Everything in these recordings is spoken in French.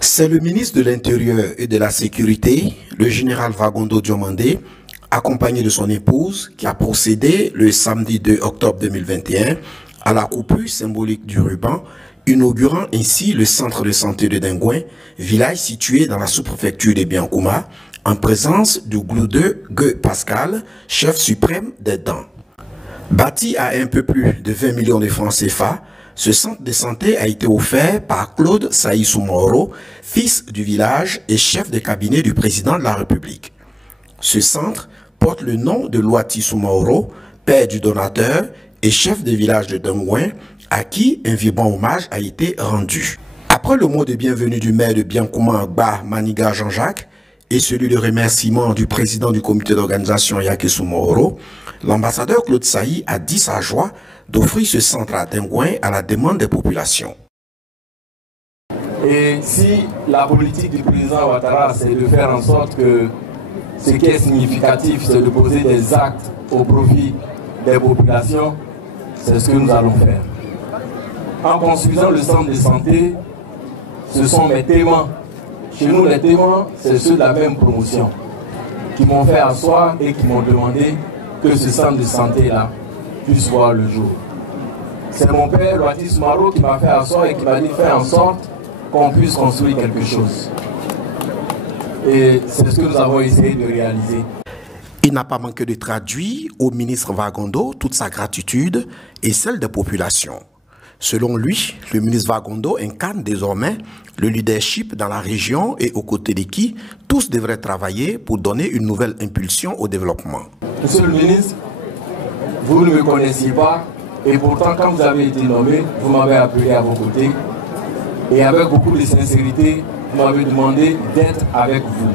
C'est le ministre de l'Intérieur et de la Sécurité, le général Wagondo Diomandé, accompagné de son épouse, qui a procédé le samedi 2 octobre 2021 à la coupure symbolique du ruban, inaugurant ainsi le centre de santé de Dingouin, village situé dans la sous-préfecture de Biankouma, en présence du Gloudeux Gueux Pascal, chef suprême des dents. Bâti à un peu plus de 20 millions de francs CFA, ce centre de santé a été offert par Claude Saïssou Moro, fils du village et chef de cabinet du président de la République. Ce centre porte le nom de Loati Soumaoro, père du donateur et chef de village de Dingouin, à qui un vibrant hommage a été rendu. Après le mot de bienvenue du maire de Biankouma, Ba Maniga Jean-Jacques, et celui de remerciement du président du comité d'organisation Yake Soumaoro, l'ambassadeur Claude Saï a dit sa joie d'offrir ce centre à Dingouin à la demande des populations. Et si la politique du président Ouattara, c'est de faire en sorte que ce qui est significatif, c'est de poser des actes au profit des populations, c'est ce que nous allons faire. En construisant le centre de santé, ce sont mes témoins. Chez nous, les témoins, c'est ceux de la même promotion qui m'ont fait asseoir et qui m'ont demandé que ce centre de santé-là puisse voir le jour. C'est mon père, Loati Soumaoro, qui m'a fait asseoir et qui m'a dit faire en sorte qu'on puisse construire quelque chose. Et c'est ce que nous avons essayé de réaliser. Il n'a pas manqué de traduire au ministre Wagondo toute sa gratitude et celle des populations. Selon lui, le ministre Wagondo incarne désormais le leadership dans la région et aux côtés de qui tous devraient travailler pour donner une nouvelle impulsion au développement. Monsieur le ministre, vous ne me connaissiez pas et pourtant quand vous avez été nommé, vous m'avez appelé à vos côtés et avec beaucoup de sincérité, vous m'avez demandé d'être avec vous.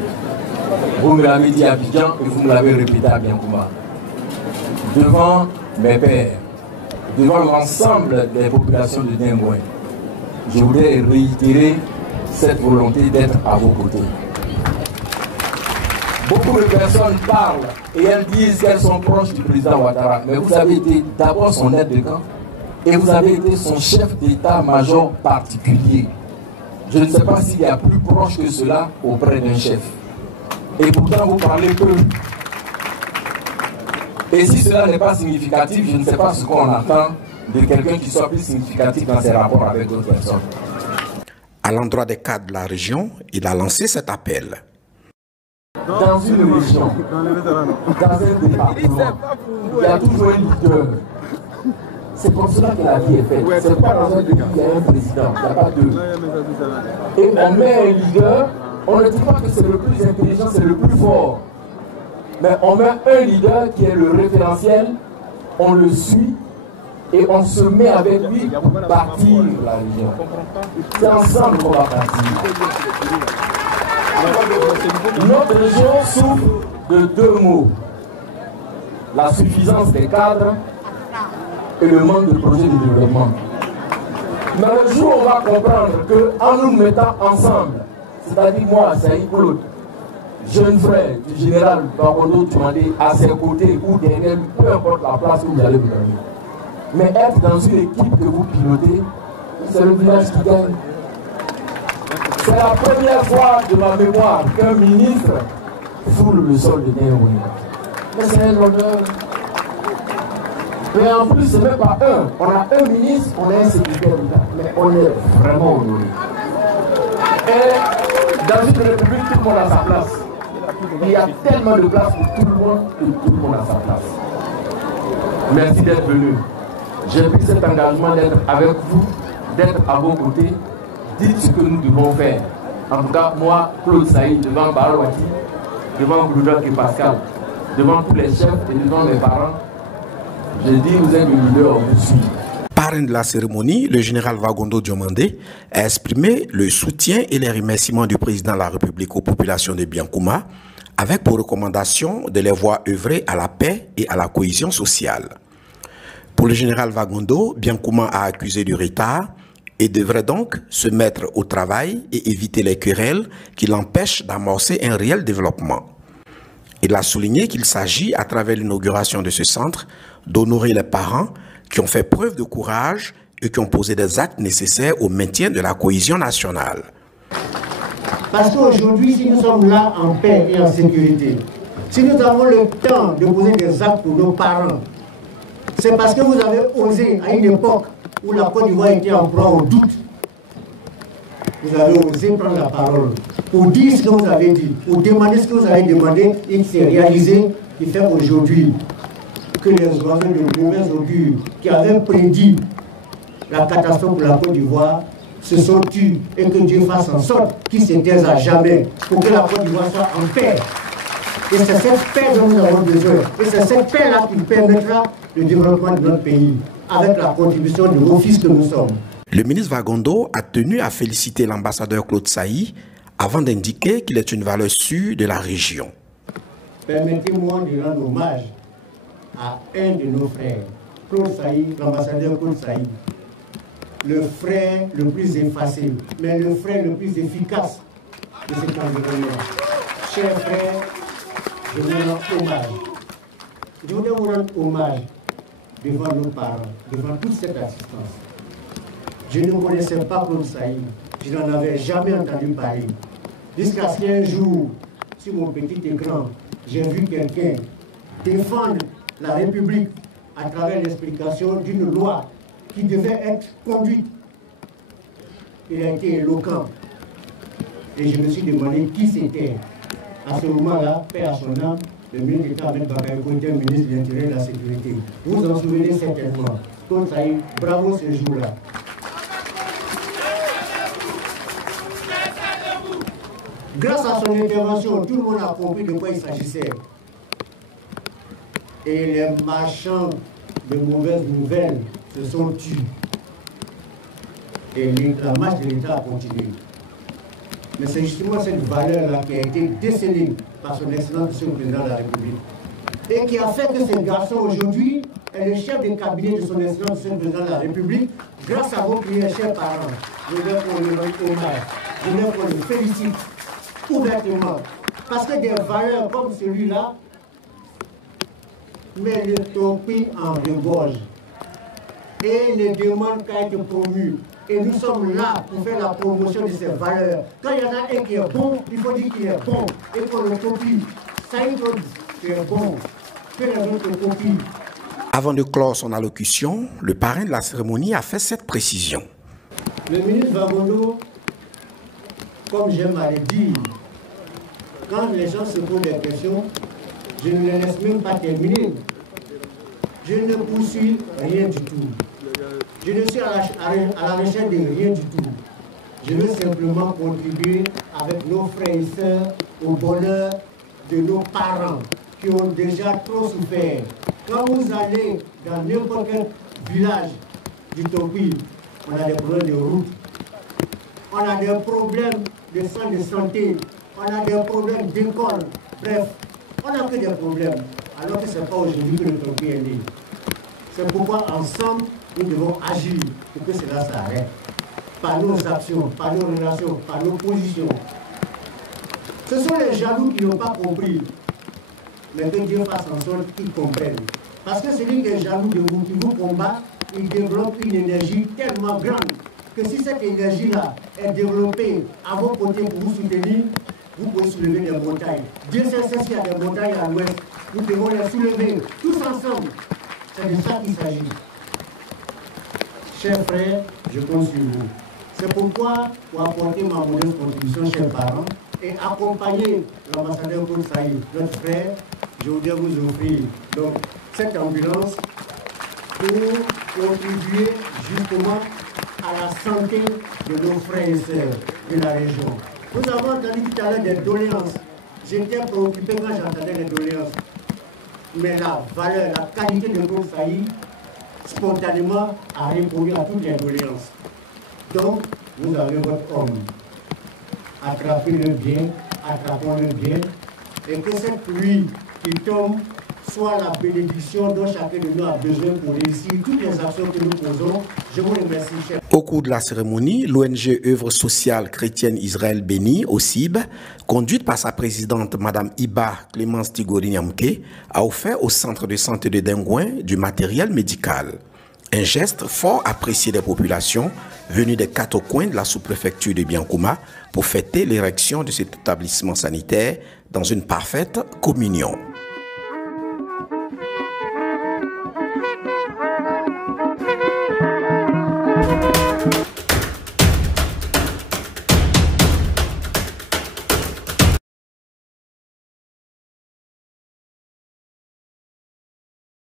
Vous me l'avez dit à Abidjan et vous me l'avez répété à Biankouma. Devant mes pères, devant l'ensemble des populations de Dingouin, je voudrais réitérer cette volonté d'être à vos côtés. Beaucoup de personnes parlent et elles disent qu'elles sont proches du président Ouattara, mais vous avez été d'abord son aide de camp et vous avez été son chef d'état-major particulier. Je ne sais pas s'il y a plus proche que cela auprès d'un chef. Et pourtant vous parlez peu. Et si cela n'est pas significatif, je ne sais pas ce qu'on attend de quelqu'un qui soit plus significatif dans ses rapports avec d'autres personnes. À l'endroit des cadres de la région, il a lancé cet appel. Dans une région, dans un département, il y a toujours un leader. C'est pour cela que la vie est faite. C'est pas dans un pays où il y a un président, il n'y a pas deux. Et on met un leader, on ne dit pas que c'est le plus intelligent, c'est le plus fort. Mais on met un leader qui est le référentiel, on le suit et on se met avec lui pour bâtir la région. C'est ensemble qu'on va bâtir. Notre région souffre de deux mots. La suffisance des cadres et le manque de projets de développement. Mais le jour où on va comprendre qu'en nous mettant ensemble, c'est-à-dire moi, Saïd Claude, jeune frère du général Wagondo Diomandé, à ses côtés ou derrière lui, peu importe la place où vous allez vous donner. Mais être dans une équipe que vous pilotez, c'est le village qui gagne. C'est la première fois de ma mémoire qu'un ministre foule le sol de Dingouin. Mais c'est un honneur. Mais en plus, ce n'est même pas un. On a un ministre, on a un secrétaire d'État. Mais on est vraiment honoré. Et dans une république, tout le monde a sa place. Il y a tellement de place pour tout le monde que tout le monde a sa place. Merci d'être venu. J'ai pris cet engagement d'être avec vous, d'être à vos côtés. Dites ce que nous devons faire. En tout cas, moi, Claude Saïd, devant Barouati, devant Gloudeux et Pascal, devant tous les chefs et devant mes parents, je dis, vous êtes le leader, vous suivez. Parrain de la cérémonie, le général Wagondo Diomandé a exprimé le soutien et les remerciements du président de la République aux populations de Biankouma, avec pour recommandation de les voir œuvrer à la paix et à la cohésion sociale. Pour le général Wagondo, Biankouma a accusé du retard et devrait donc se mettre au travail et éviter les querelles qui l'empêchent d'amorcer un réel développement. Il a souligné qu'il s'agit, à travers l'inauguration de ce centre, d'honorer les parents qui ont fait preuve de courage et qui ont posé des actes nécessaires au maintien de la cohésion nationale. Parce qu'aujourd'hui, si nous sommes là en paix et en sécurité, si nous avons le temps de poser des actes pour nos parents, c'est parce que vous avez osé, à une époque où la Côte d'Ivoire était en proie au doute, vous avez osé prendre la parole pour dire ce que vous avez dit, pour demander ce que vous avez demandé et qui s'est réalisé, qui fait aujourd'hui que les oiseaux de mauvais augure qui avaient prédit la catastrophe pour la Côte d'Ivoire se sont tus et que Dieu fasse en sorte qu'ils se taisent à jamais pour que la Côte d'Ivoire soit en paix. Et c'est cette paix dont nous avons besoin. Et c'est cette paix-là qui permettra le développement de notre pays avec la contribution de nos fils que nous sommes. Le ministre Vagondo a tenu à féliciter l'ambassadeur Claude Sailly avant d'indiquer qu'il est une valeur sûre de la région. Permettez-moi de rendre hommage à un de nos frères, Claude Sailly, l'ambassadeur Claude Sailly. Le frère le plus effacé, mais le frère le plus efficace de cet environnement. Chers frères, je vous rends hommage. Je voudrais vous rendre hommage devant nos parents, devant toute cette assistance. Je ne connaissais pas Claude Sailly, je n'en avais jamais entendu parler. Jusqu'à ce qu'un jour, sur mon petit écran, j'ai vu quelqu'un défendre la République à travers l'explication d'une loi qui devait être conduite. Il a été éloquent. Et je me suis demandé qui c'était. À ce moment-là, paix à son âme, le ministre d'État Ahmed Bakary était ministre de l'Intérieur et de la Sécurité. Vous vous en souvenez certainement. Claude Sailly, bravo ce jour-là. Grâce à son intervention, tout le monde a compris de quoi il s'agissait. Et les marchands de mauvaises nouvelles se sont tus. Et la marche de l'État a continué. Mais c'est justement cette valeur-là qui a été décelée par son excellence, monsieur le président de la République. Et qui a fait que ce garçon aujourd'hui est le chef de cabinet de son excellence, monsieur le président de la République, grâce à vos prières, chers parents. Je voudrais qu'on le rende hommage. Je voudrais qu'on le félicite ouvertement. Parce que des valeurs comme celui-là, mais le Topi en regorge. Et les demandes qui ont été promues. Et nous sommes là pour faire la promotion de ces valeurs. Quand il y en a un qui est bon, il faut dire qu'il est bon. Et qu'on le copie. Ça y est, qui est bon. Que les autres le copient. Avant de clore son allocution, le parrain de la cérémonie a fait cette précision. Le ministre Vagondo, comme j'aime à le dire, quand les gens se posent des questions, je ne les laisse même pas terminer. Je ne poursuis rien du tout. Je ne suis à la recherche de rien du tout. Je veux simplement contribuer avec nos frères et sœurs au bonheur de nos parents qui ont déjà trop souffert. Quand vous allez dans n'importe quel village du Topi, on a des problèmes de route, on a des problèmes de centre de santé, on a des problèmes d'école, bref, on n'a que des problèmes, alors que ce n'est pas aujourd'hui que le Topi est né. C'est pourquoi ensemble, nous devons agir pour que cela s'arrête. Par nos actions, par nos relations, par nos positions. Ce sont les jaloux qui n'ont pas compris. Mais que Dieu fasse en sorte qu'ils comprennent. Parce que celui qui est jaloux de vous, qui vous combat, il développe une énergie tellement grande que si cette énergie-là est développée à vos côtés pour vous soutenir, vous pouvez soulever des montagnes. Dieu sait qu'il y a des montagnes à l'ouest. Nous devons les soulever tous ensemble. C'est de ça qu'il s'agit. Chers frères, je compte sur vous. C'est pourquoi, pour apporter ma modeste contribution, chers parents, et accompagner l'ambassadeur Claude Sailly, notre frère, je voudrais vous offrir donc, cette ambulance pour contribuer justement à la santé de nos frères et sœurs de la région. Nous avons entendu tout à l'heure des doléances. J'étais préoccupé quand j'entendais les doléances. Mais la valeur, la qualité de Claude Sailly, spontanément, a répondu à toutes les doléances. Donc, vous avez votre homme. Attrapez-le bien, attrapons-le bien, et que cette pluie qui tombe soit la bénédiction dont chacun de nous a besoin pour réussir toutes les actions que nous posons. Je vous remercie, chef. Au cours de la cérémonie, l'ONG Œuvre sociale chrétienne Israël béni, OSIB, conduite par sa présidente Mme Iba Clémence Tigori-Nyamke, a offert au centre de santé de Dengouin du matériel médical. Un geste fort apprécié des populations venues des 4 coins de la sous-préfecture de Biankouma pour fêter l'érection de cet établissement sanitaire dans une parfaite communion.